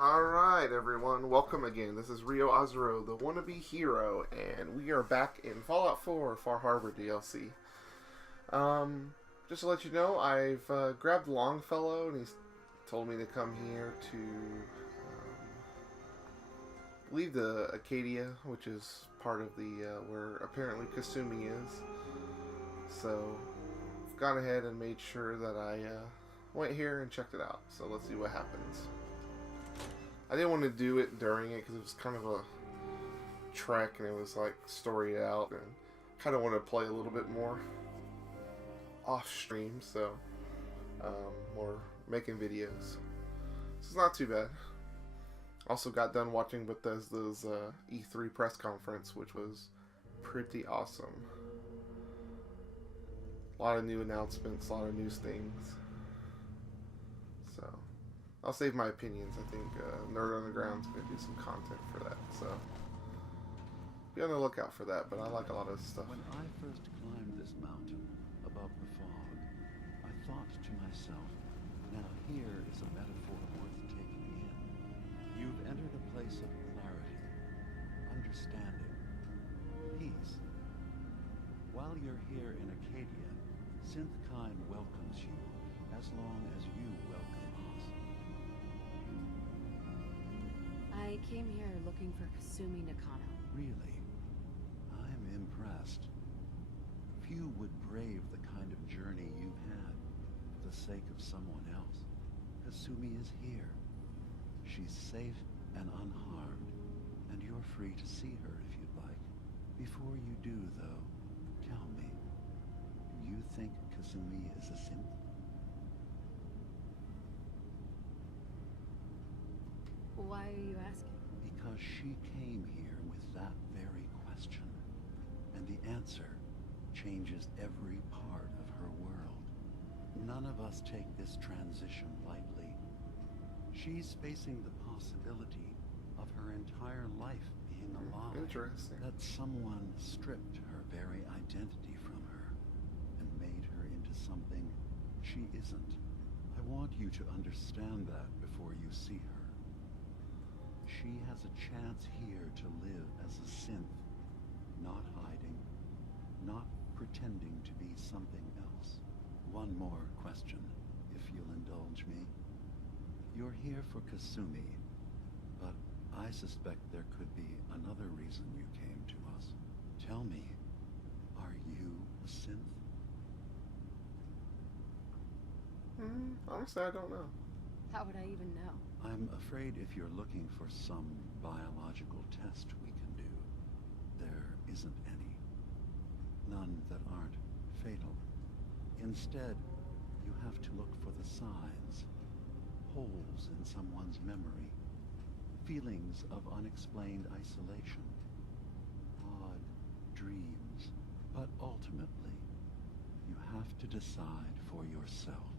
Alright everyone, welcome again. This is Ryo Azuro, the Wannabe Hero, and we are back in Fallout 4 Far Harbor DLC. Just to let you know, I've grabbed Longfellow, and he's told me to come here to leave the Acadia, which is part of the, where apparently Kasumi is. So, I've gone ahead and made sure that I went here and checked it out. So let's see what happens. I didn't want to do it during it because it was kind of a trek and it was like story out, and kind of want to play a little bit more off stream, so more making videos. So it's not too bad. Also got done watching Bethesda's E3 press conference, which was pretty awesome. A lot of new announcements, a lot of new things. So I'll save my opinions. I think NerdUnderground's going to do some content for that, so be on the lookout for that, but I like a lot of stuff. When I first climbed this mountain above the fog, I thought to myself, now here is a metaphor worth taking in. You've entered a place of clarity, understanding, peace. While you're here in Acadia, Synthkind welcomes you as long as you welcome us. I came here looking for Kasumi Nakano. Really? I'm impressed. Few would brave the kind of journey you've had for the sake of someone else. Kasumi is here. She's safe and unharmed, and you're free to see her if you'd like. Before you do, though, tell me, do you think Kasumi is a synth? Why are you asking? Because she came here with that very question, and the answer changes every part of her world. None of us take this transition lightly. She's facing the possibility of her entire life being a lie. Interesting. That someone stripped her very identity from her and made her into something she isn't. I want you to understand that before you see her. She has a chance here to live as a synth, not hiding, not pretending to be something else. One more question, if you'll indulge me. You're here for Kasumi, but I suspect there could be another reason you came to us. Tell me, are you a synth? Honestly, I don't know. How would I even know? I'm afraid if you're looking for some biological test we can do, there isn't any. None that aren't fatal. Instead, you have to look for the signs. Holes in someone's memory. Feelings of unexplained isolation. Odd dreams. But ultimately, you have to decide for yourself.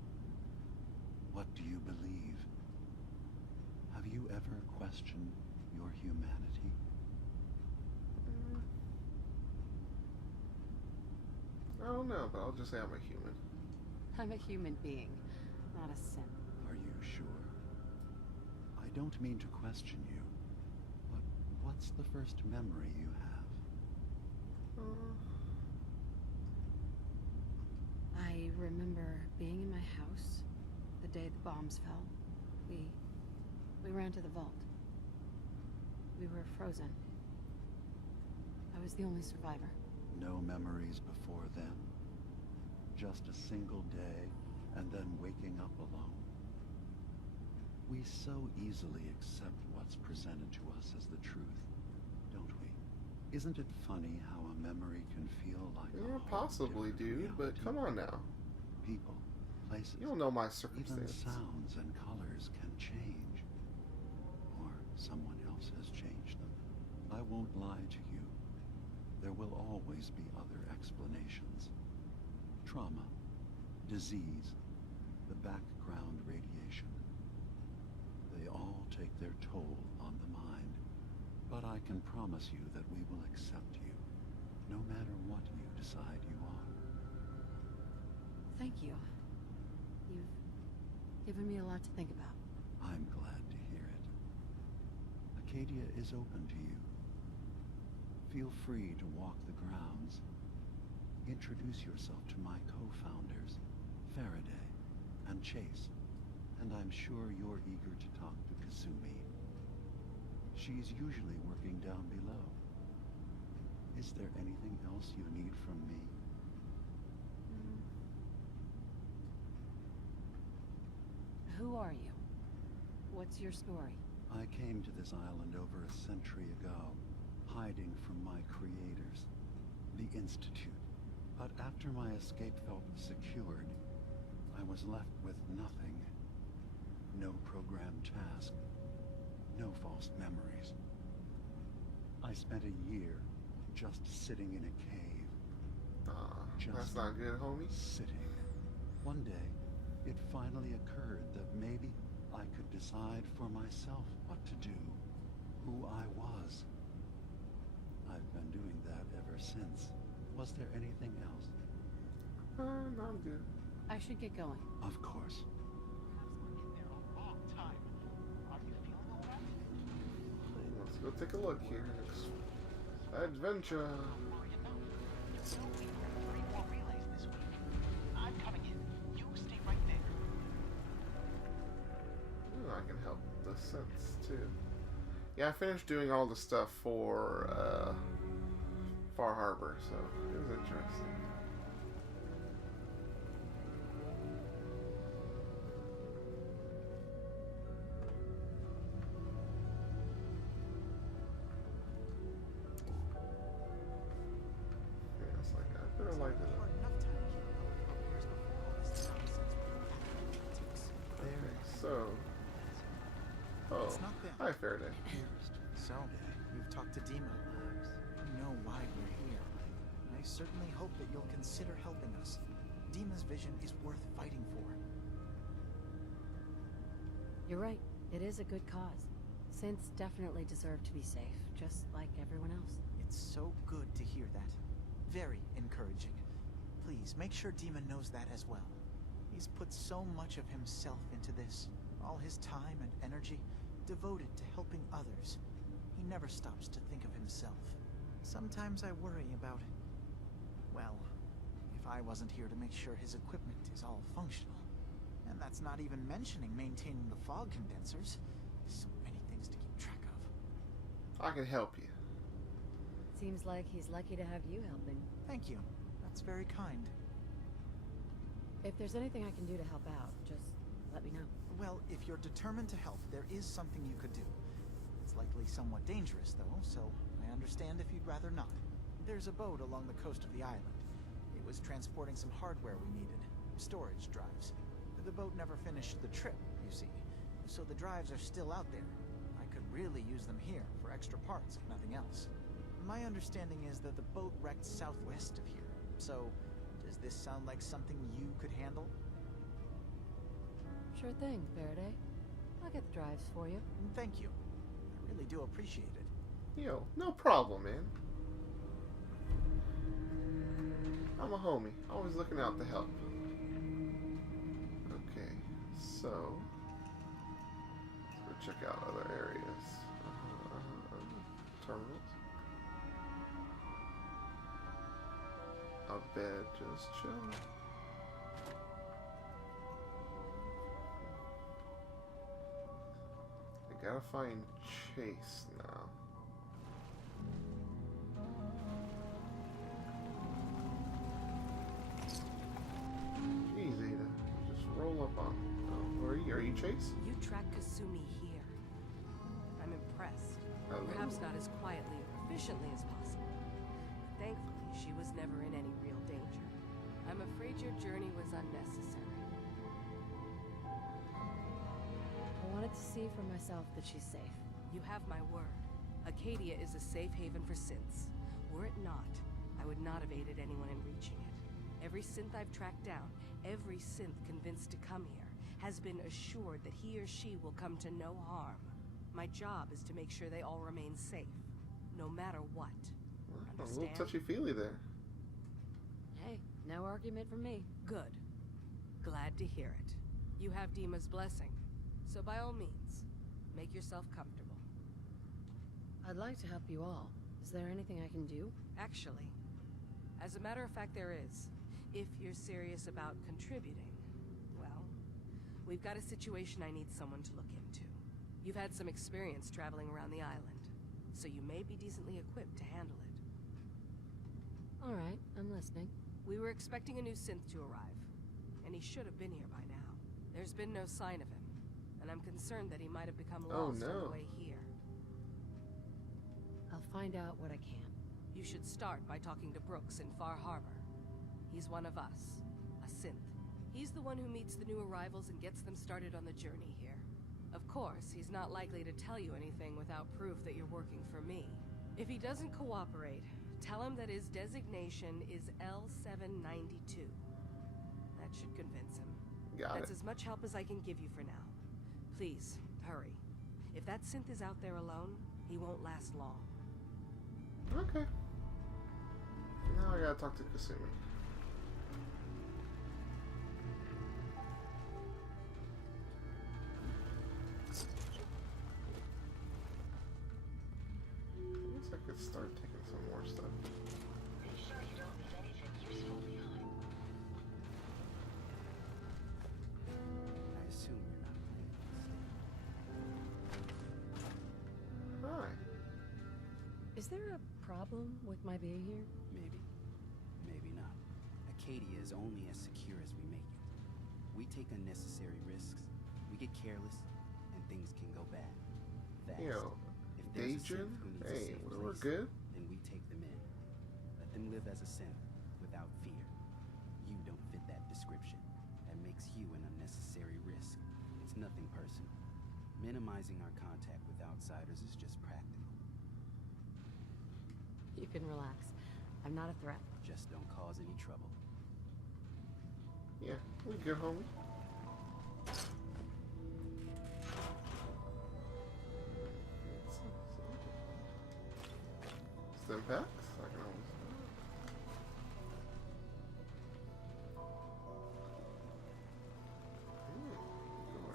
What do you believe? Have you ever questioned your humanity? I don't know, but I'll just say I'm a human. I'm a human being, not a synth. Are you sure? I don't mean to question you, but what's the first memory you have? I remember being in my house the day the bombs fell. We ran to the vault. We were frozen. I was the only survivor. No memories before then? Just a single day, and then waking up alone? We so easily accept what's presented to us as the truth, don't we? Isn't it funny how a memory can feel like a whole Possibly, dude, different but reality? come on now. People, places, You don't know my even circumstances. sounds and colors can change. Or someone else has changed them. I won't lie to you. There will always be other explanations. Trauma, disease, the background radiation. They all take their toll on the mind. But I can promise you that we will accept you, no matter what you decide you are. Thank you. You've given me a lot to think about. I'm glad to hear it. Acadia is open to you. Feel free to walk the grounds. Introduce yourself to my co-founders, Faraday and Chase, and I'm sure you're eager to talk to Kasumi. She's usually working down below. Is there anything else you need from me? Who are you? What's your story? I came to this island over a century ago, hiding from my creators, the Institute. But after my escape felt secured, I was left with nothing. No programmed task. No false memories. I spent a year just sitting in a cave. That's not good, homie. Sitting. One day, it finally occurred that maybe I could decide for myself what to do, who I was. I've been doing that ever since. Was there anything else? No, I'm good. I should get going. Of course. Let's go take a look here. Adventure. Ooh, I can help the synths too. Yeah, I finished doing all the stuff for Far Harbor, so it was interesting. Yeah, it's like I better light it up. So, hi Faraday. So, you've talked to Dima. You know why we're here. I certainly hope that you'll consider helping us. Dima's vision is worth fighting for. You're right. It is a good cause. Synths definitely deserve to be safe, just like everyone else. It's so good to hear that. Very encouraging. Please, make sure Dima knows that as well. He's put so much of himself into this. All his time and energy devoted to helping others. He never stops to think of himself. Sometimes I worry about... well, if I wasn't here to make sure his equipment is all functional. And that's not even mentioning maintaining the fog condensers. So many things to keep track of. I can help you. Seems like he's lucky to have you helping. Thank you. That's very kind. If there's anything I can do to help out, just let me know. Well, if you're determined to help, there is something you could do. It's likely somewhat dangerous, though, so I understand if you'd rather not. There's a boat along the coast of the island. It was transporting some hardware we needed. Storage drives. The boat never finished the trip, you see. So the drives are still out there. I could really use them here for extra parts, if nothing else. My understanding is that the boat wrecked southwest of here. So, does this sound like something you could handle? Sure thing, Faraday. I'll get the drives for you. Thank you. I really do appreciate it. Yo, no problem, man. I'm a homie. Always looking out to help. Okay, so... let's go check out other areas. Terminals. A bed just chilling. I gotta find Chase now. Jeez, Ada. Just roll up on. Oh, where are you? Are you Chase? You track Kasumi here. I'm impressed. Hello. Perhaps not as quietly or efficiently as possible. Thankfully, she was never in any real danger. I'm afraid your journey was unnecessary. I wanted to see for myself that she's safe. You have my word. Acadia is a safe haven for synths. Were it not, I would not have aided anyone in reaching it. Every synth I've tracked down, every synth convinced to come here, has been assured that he or she will come to no harm. My job is to make sure they all remain safe, no matter what. A little touchy-feely there. Hey, no argument from me. Good. Glad to hear it. You have Dima's blessing, so by all means, make yourself comfortable. I'd like to help you all. Is there anything I can do? Actually, as a matter of fact, there is. If you're serious about contributing, well, we've got a situation I need someone to look into. You've had some experience traveling around the island, so you may be decently equipped to handle it. All right, I'm listening. We were expecting a new synth to arrive, and he should have been here by now. There's been no sign of him, and I'm concerned that he might have become lost on the way here. I'll find out what I can. You should start by talking to Brooks in Far Harbor. He's one of us, a synth. He's the one who meets the new arrivals and gets them started on the journey here. Of course, he's not likely to tell you anything without proof that you're working for me. If he doesn't cooperate, tell him that his designation is L792. That should convince him. That's as much help as I can give you for now. Please, hurry. If that synth is out there alone, he won't last long. Okay. Now I gotta talk to Kasumi. I guess I could start taking some more stuff. Are you sure you don't leave anything useful behind? I assume you're not playing this. Hi. Is there a problem with my being here? Maybe. Maybe not. Acadia is only as secure as we make it. We take unnecessary risks, we get careless, and things can go bad. Fast. You know, If there's a Daedrin? synth who needs a Hey, safe we're place, good. then we take them in. Let them live as a synth, without fear. You don't fit that description. That makes you an unnecessary risk. It's nothing personal. Minimizing our contact with outsiders is just practical. You can relax. I'm not a threat. Just don't cause any trouble. Yeah, we good, homie. Stim packs? I can always...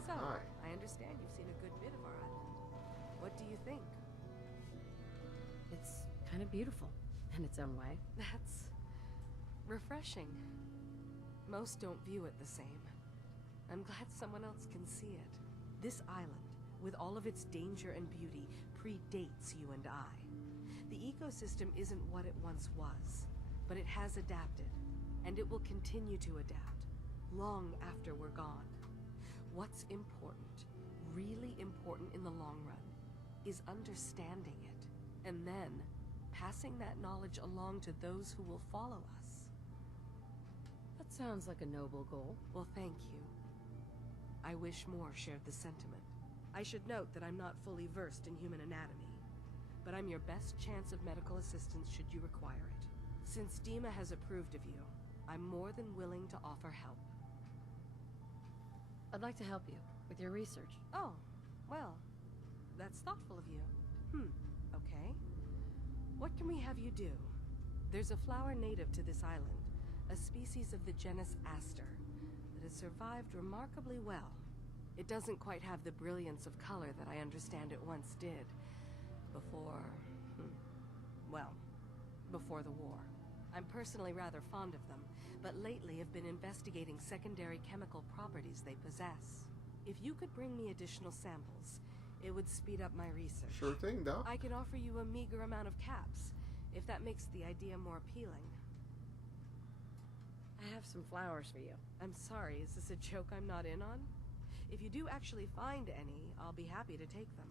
So, Hi. I understand you've seen a good bit of our island. What do you think? It's kind of beautiful in its own way. That's refreshing. Most don't view it the same. I'm glad someone else can see it. This island, with all of its danger and beauty, predates you and I. The ecosystem isn't what it once was, but it has adapted, and it will continue to adapt, long after we're gone. What's important, really important in the long run, is understanding it, and then passing that knowledge along to those who will follow us. That sounds like a noble goal. Well, thank you. I wish more shared the sentiment. I should note that I'm not fully versed in human anatomy, but I'm your best chance of medical assistance should you require it. Since Dima has approved of you, I'm more than willing to offer help. I'd like to help you with your research. Oh, well, that's thoughtful of you. Okay. What can we have you do? There's a flower native to this island, a species of the genus Aster, that has survived remarkably well. It doesn't quite have the brilliance of color that I understand it once did. Before the war. I'm personally rather fond of them, but lately have been investigating secondary chemical properties they possess. If you could bring me additional samples, it would speed up my research. Sure thing, Doc. I can offer you a meager amount of caps, if that makes the idea more appealing. I have some flowers for you. I'm sorry, is this a joke I'm not in on? If you do actually find any, I'll be happy to take them.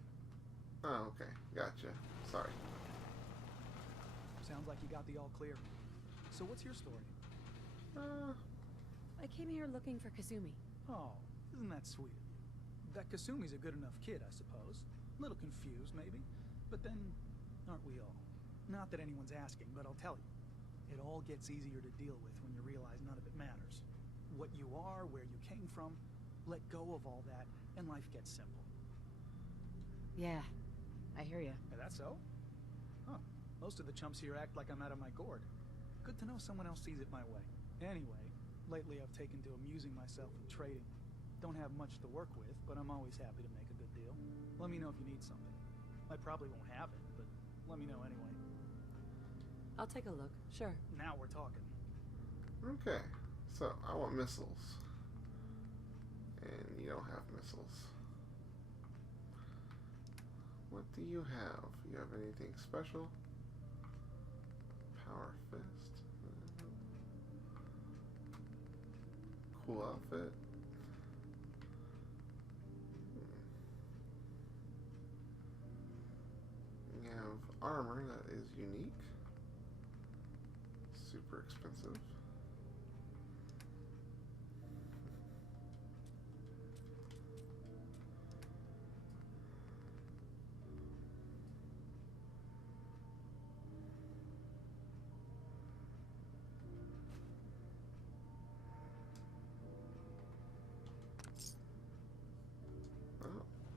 Oh, okay. Gotcha. Sorry. Sounds like you got the all clear. So what's your story? I came here looking for Kasumi. Oh, isn't that sweet of you? That Kasumi's a good enough kid, I suppose. A little confused, maybe. But then, aren't we all? Not that anyone's asking, but I'll tell you. It all gets easier to deal with when you realize none of it matters. What you are, where you came from, let go of all that, and life gets simple. Yeah, I hear you. Is that so? Huh. Most of the chumps here act like I'm out of my gourd. Good to know someone else sees it my way. Anyway, lately I've taken to amusing myself with trading. Don't have much to work with, but I'm always happy to make a good deal. Let me know if you need something. I probably won't have it, but let me know anyway. I'll take a look. Sure. Now we're talking. Okay, so I want missiles. And you don't have missiles. What do you have? You have anything special? Power fist. Cool outfit. You have armor that is unique. Super expensive.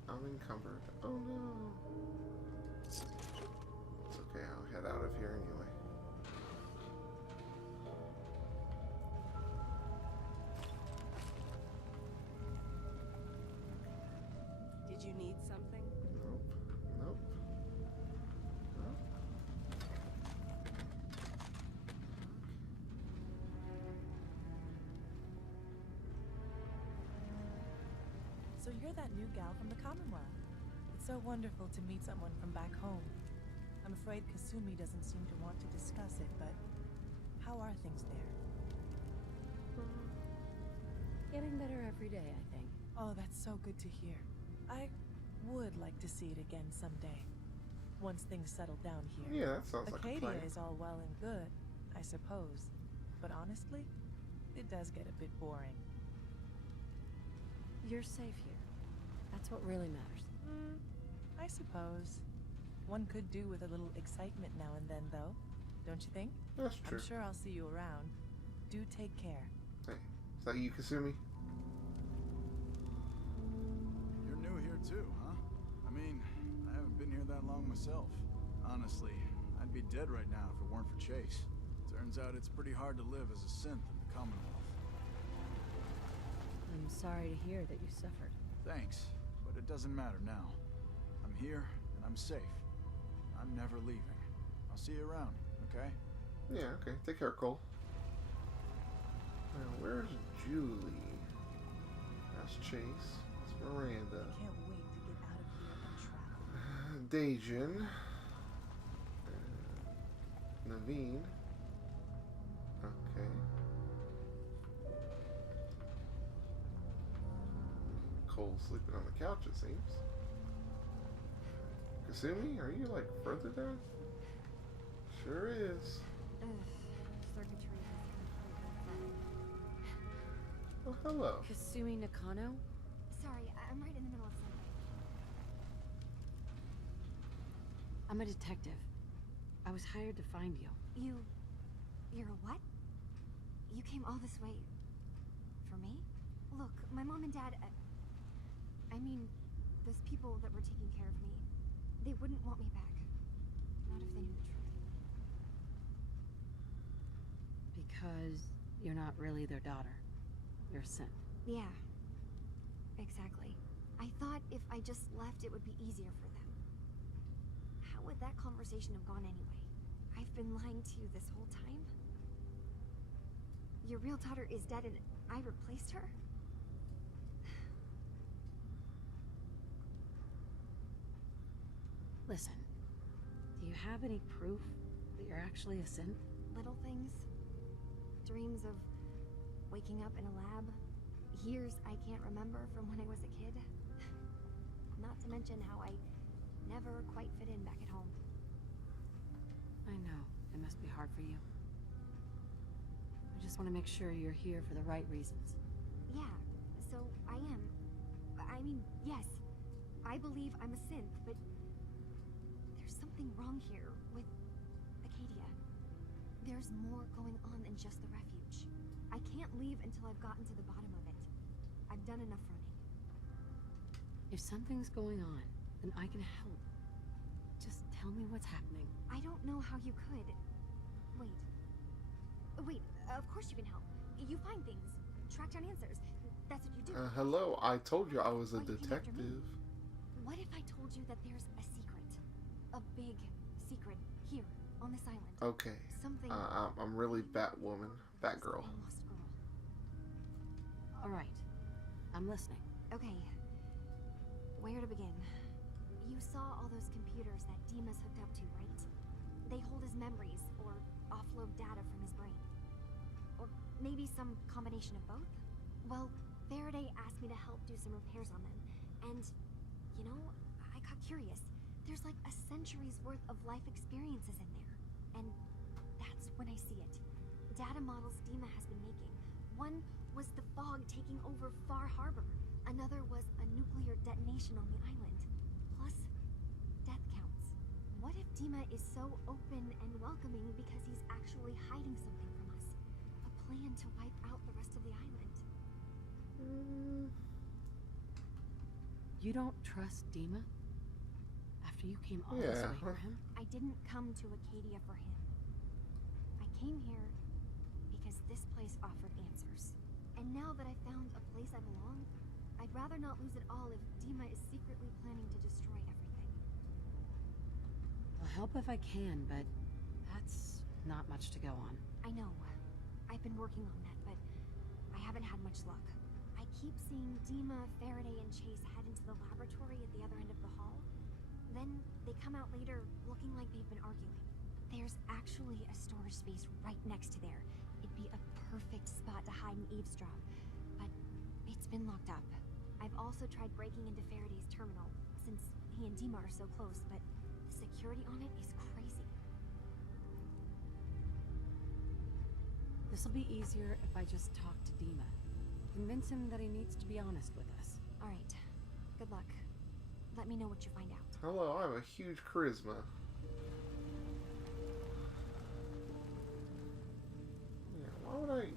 I'm encumbered. Oh no. It's okay, I'll head out of here anyway. Did you need something? Nope. Nope. Nope. So you're that new gal from the Commonwealth. It's so wonderful to meet someone from back home. I'm afraid Kasumi doesn't seem to want to discuss it, but how are things there? Getting better every day, I think. Oh, that's so good to hear. I would like to see it again someday. Once things settle down here. Yeah, that sounds like a Acadia plan. is all well and good, I suppose. But honestly, it does get a bit boring. You're safe here. That's what really matters. I suppose. One could do with a little excitement now and then, though. Don't you think? That's true. I'm sure I'll see you around. Do take care. Hey, is that you, Kasumi? You're new here too, huh? I mean, I haven't been here that long myself. Honestly, I'd be dead right now if it weren't for Chase. Turns out it's pretty hard to live as a synth in the Commonwealth. I'm sorry to hear that you suffered. Thanks, but it doesn't matter now. I'm here, and I'm safe. I'm never leaving. I'll see you around, okay? Yeah, okay. Take care, Cole. Now, where's Julie? That's Chase. That's Miranda. I can't wait to get out of here and travel. Dajin. Naveen. Okay. Cole's sleeping on the couch, it seems. Kasumi, are you like further down? Sure is. Circuitry Oh, hello. Kasumi Nakano? Sorry, I'm right in the middle of something. I'm a detective. I was hired to find you. You're a what? You came all this way for me? Look, my mom and dad, I mean, those people that were taking care of me, they wouldn't want me back. Not if they knew the truth. Because you're not really their daughter. You're a synth. Yeah, exactly. I thought if I just left, it would be easier for them. How would that conversation have gone anyway? I've been lying to you this whole time? Your real daughter is dead and I replaced her? Listen, do you have any proof that you're actually a synth? Little things. Dreams of waking up in a lab. Years I can't remember from when I was a kid. Not to mention how I never quite fit in back at home. I know. It must be hard for you. I just want to make sure you're here for the right reasons. Yeah, so I am. I mean, yes, I believe I'm a synth, but there's something wrong here with Acadia. There's more going on than just the refuge. I can't leave until I've gotten to the bottom of it. I've done enough running. If something's going on, then I can help. Just tell me what's happening. I don't know how you could. Wait, of course you can help. You find things, track down answers. That's what you do. Hello, I told you I was a Why you came after me? detective. What if I told you that there's a secret? A big secret here on this island. Okay. Something. I'm really Batwoman, Batgirl. A lost girl. All right. I'm listening. Okay. Where to begin? You saw all those computers that Dima's hooked up to, right? They hold his memories or offload data from his brain. Or maybe some combination of both? Well, Faraday asked me to help do some repairs on them. And, you know, I got curious. There's like a century's worth of life experiences in there. And that's when I see it. Data models Dima has been making. One was the fog taking over Far Harbor. Another was a nuclear detonation on the island. Plus, death counts. What if Dima is so open and welcoming because he's actually hiding something from us? A plan to wipe out the rest of the island. You don't trust Dima? After you came all this way for him? I didn't come to Acadia for him. I came here because this place offered answers. And now that I found a place I belong, I'd rather not lose it all if Dima is secretly planning to destroy everything. I'll help if I can, but that's not much to go on. I know. I've been working on that, but I haven't had much luck. I keep seeing Dima, Faraday, and Chase head into the laboratory at the other end of the hall. Then they come out later looking like they've been arguing. There's actually a storage space right next to there. It'd be a perfect spot to hide and eavesdrop, but it's been locked up. I've also tried breaking into Faraday's terminal, since he and Dima are so close, but the security on it is crazy. This'll be easier if I just talk to Dima. Convince him that he needs to be honest with us. All right. Good luck. Let me know what you find out. Hello, I have a huge charisma. Yeah, why would I...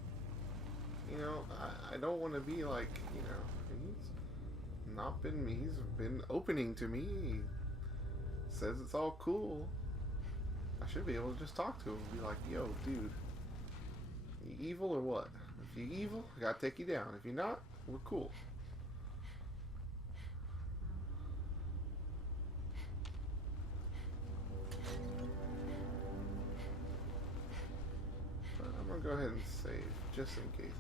You know, I don't want to be like, you know, he's not been me. He's been opening to me. He says it's all cool. I should be able to just talk to him and be like, yo, dude, you evil or what? If you evil, I gotta take you down. If you're not, we're cool. I'm gonna go ahead and save, just in case.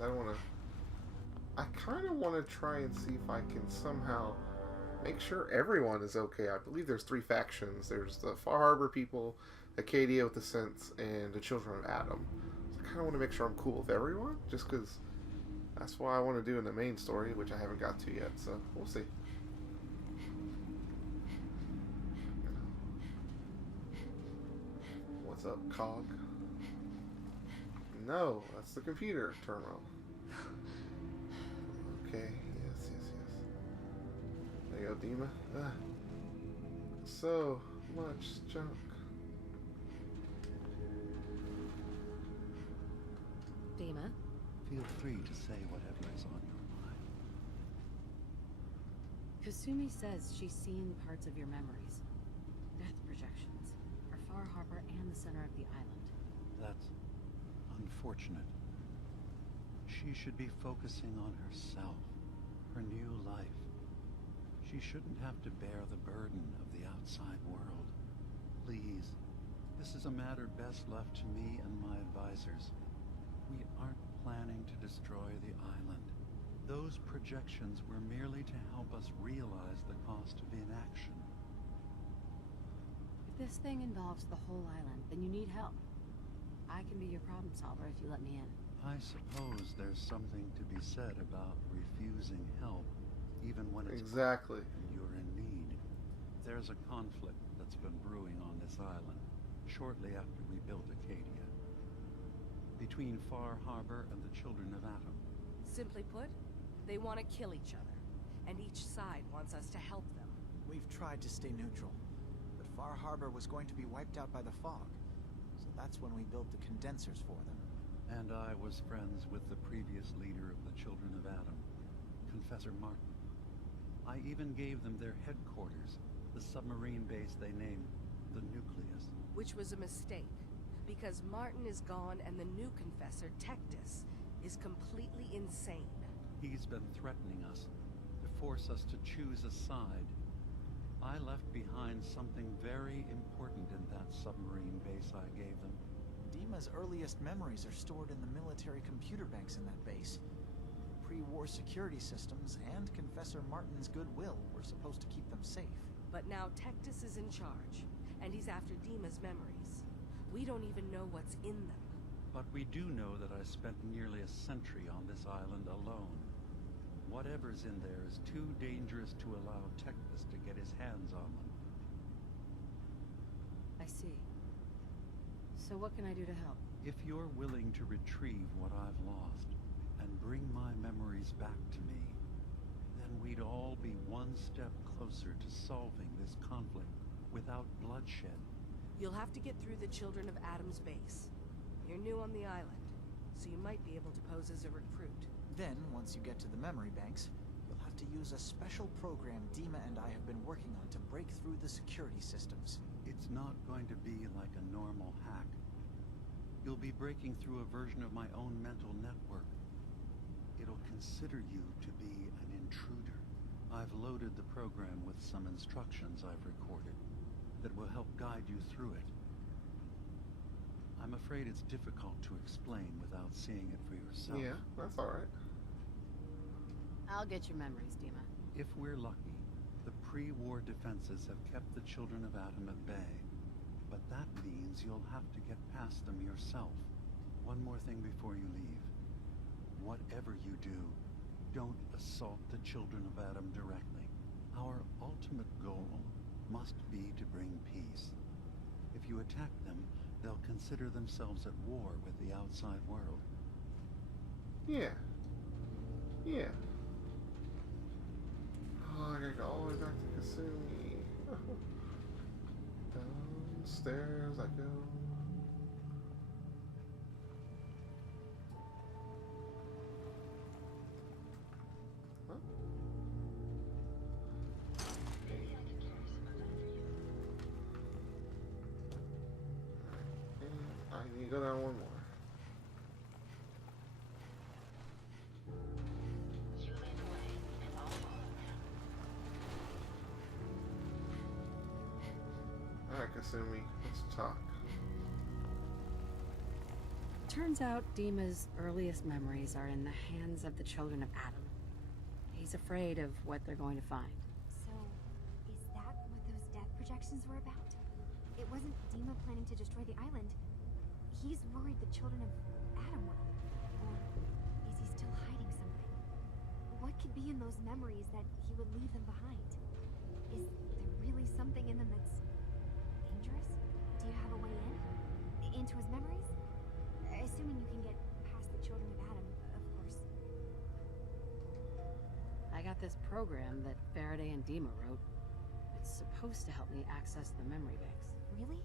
I kind of want to try and see if I can somehow make sure everyone is okay. I believe there's 3 factions. There's the Far Harbor people, Acadia with the Synths, and the Children of Atom. So I kind of want to make sure I'm cool with everyone, just because that's what I want to do in the main story, which I haven't got to yet, so we'll see. What's up, Cog? No, that's the computer terminal. Okay, yes. There you go, Dima. So much junk. Dima? Feel free to say whatever is on your mind. Kasumi says she's seen parts of your memories. Death projections for Far Harbor and the center of the island. That's unfortunate. She should be focusing on herself, her new life. She shouldn't have to bear the burden of the outside world. Please, this is a matter best left to me and my advisors. We aren't planning to destroy the island. Those projections were merely to help us realize the cost of inaction. If this thing involves the whole island, then you need help. I can be your problem solver if you let me in. I suppose there's something to be said about refusing help, even when it's Exactly. and you're in need. There's a conflict that's been brewing on this island, shortly after we built Acadia, between Far Harbor and the Children of Atom. Simply put, they want to kill each other, and each side wants us to help them. We've tried to stay neutral, but Far Harbor was going to be wiped out by the fog. So that's when we built the condensers for them. And I was friends with the previous leader of the Children of Atom, Confessor Martin. I even gave them their headquarters, the submarine base they named the Nucleus. Which was a mistake, because Martin is gone and the new Confessor, Tectus, is completely insane. He's been threatening us, to force us to choose a side. I left behind something very important in that submarine base I gave them. Dima's earliest memories are stored in the military computer banks in that base. Pre-war security systems and Confessor Martin's goodwill were supposed to keep them safe. But now Tectus is in charge, and he's after Dima's memories. We don't even know what's in them. But we do know that I spent nearly a century on this island alone. Whatever's in there is too dangerous to allow Tectus to get his hands on them. I see. So what can I do to help? If you're willing to retrieve what I've lost and bring my memories back to me, then we'd all be one step closer to solving this conflict without bloodshed. You'll have to get through the Children of Adam's base. You're new on the island, so you might be able to pose as a recruit. Then, once you get to the memory banks, you'll have to use a special program Dima and I have been working on to break through the security systems. It's not going to be like a normal hack. You'll be breaking through a version of my own mental network. It'll consider you to be an intruder. I've loaded the program with some instructions I've recorded that will help guide you through it. I'm afraid it's difficult to explain without seeing it for yourself. Yeah, that's alright. I'll get your memories, Dima. If we're lucky, the pre-war defenses have kept the Children of Adam at bay. But that means you'll have to get past them yourself. One more thing before you leave. Whatever you do, don't assault the Children of Adam directly. Our ultimate goal must be to bring peace. If you attack them, they'll consider themselves at war with the outside world. Yeah. Yeah. Oh, I gotta go all the way back to Kasumi. Downstairs I go. Huh? I need to go down one more. Alright, Kasumi, let's talk. Turns out Dima's earliest memories are in the hands of the Children of Adam. He's afraid of what they're going to find. So, is that what those death projections were about? It wasn't Dima planning to destroy the island. He's worried the Children of Adam will. Or is he still hiding something? What could be in those memories that he would leave them behind? Is there really something in them that's dangerous? Do you have a way in? Into his memories? Assuming you can get past the Children of Adam, of course. I got this program that Faraday and Dima wrote. It's supposed to help me access the memory banks. Really?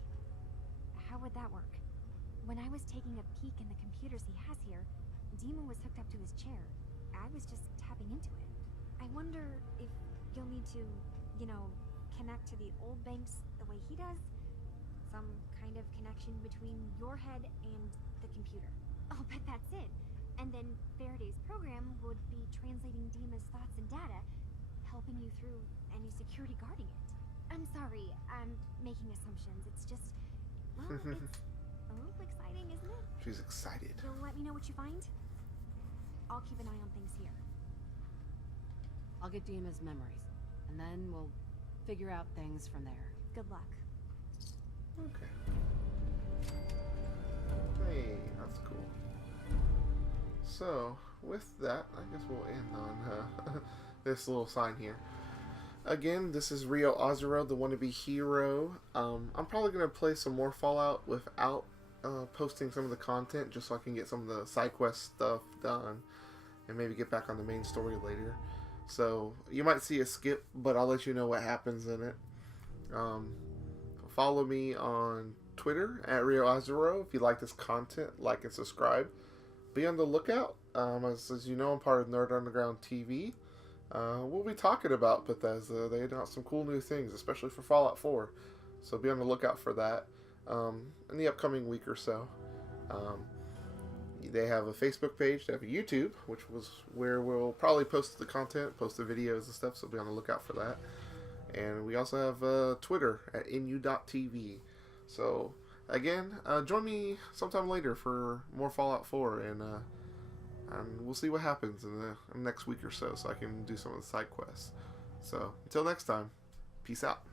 How would that work? When I was taking a peek in the computers he has here, Dima was hooked up to his chair. I was just tapping into it. I wonder if you'll need to, connect to the old banks the way he does? Some kind of connection between your head and the computer. I'll bet that's it. And then Faraday's program would be translating Dima's thoughts and data, helping you through any security guarding it. I'm sorry, I'm making assumptions. It's just, well, it's a little exciting, isn't it? She's excited. You'll let me know what you find? I'll keep an eye on things here. I'll get Dima's memories, and then we'll figure out things from there. Good luck. Okay. Hey, that's cool. So, with that, I guess we'll end on this little sign here. Again, this is Ryo Azuro, the Wannabe Hero. I'm probably going to play some more Fallout without posting some of the content, just so I can get some of the side quest stuff done, and maybe get back on the main story later. So, you might see a skip, but I'll let you know what happens in it. Follow me on Twitter at Ryo Azuro. If you like this content, like and subscribe. Be on the lookout. As you know, I'm part of NerdUndergroundTV. We'll be talking about Bethesda. They announced some cool new things, especially for Fallout 4. So be on the lookout for that in the upcoming week or so. They have a Facebook page. They have a YouTube, which was where we'll probably post the content, post the videos and stuff. So be on the lookout for that. And we also have Twitter at nu.tv. So, again, join me sometime later for more Fallout 4, and we'll see what happens in the next week or so I can do some of the side quests. So, until next time, peace out.